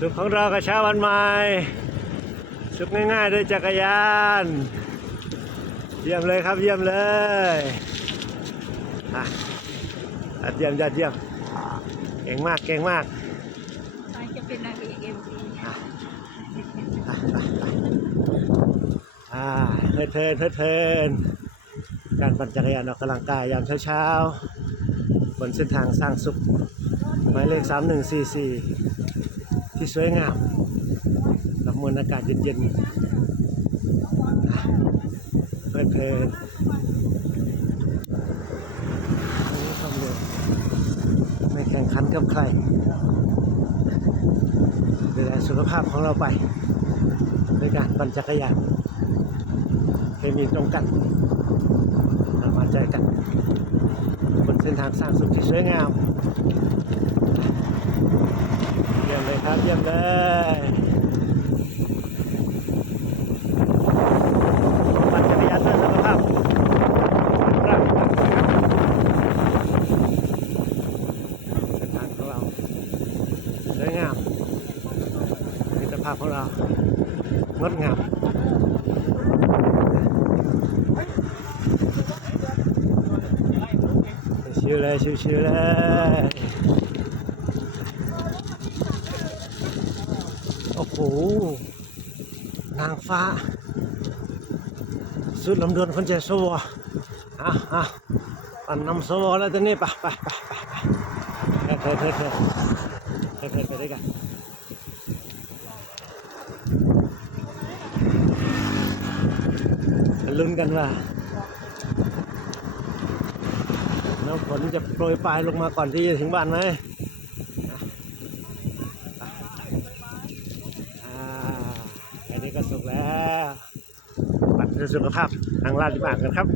สุขของเรากับเช้าวันใหม่ สุขง่ายๆด้วยจักรยาน เยี่ยมเลยครับเยี่ยมเลยอะยอดเยี่ยมยอดเยี่ยม เก่งมากเก่งมากใครจะเป็นนางเอกเอ็มวีอะไปไปไปอ่าเทินเทินเทินเทินการปั่นจักรยานออกกำลังกายยามเช้าๆบนเส้นทางสร้างสุขหมายเลข 3144 ที่สวยงามกับมวลอากาศเย็นๆเพลินเพลินอันนี้ความเร็วไม่แข่งขันกับใครดูแลสุขภาพของเราไปด้วยการปั่นจักรยานเคมีตรงกันมาเจอกันบนเส้นทางสร้างสุขที่สวยงาม เยี่ยมเลยครับเยี่ยมเลยปั่นจักรยานเพื่อสุขภาพครับส้นทางของเราสวยงามมิตรภาพของเรางดงามชิวเลยชิวๆเลย โอ้โห นางฟ้า สุดลำดวนคนใจสวอะอะปั่นนำสวแล้วตอนนี้ไปไปไปไปไปเถิดเถิดเถิดเถิดเถิดไปด้วยกันลุ้นกันว่าน้ำฝนจะโปรยปลายลงมาก่อนที่จะถึงบ้านไหมอ่าแค่นี้ ก็สุกแล้ว บัตรสุขภาพทางราชบัณฑิตกันครับ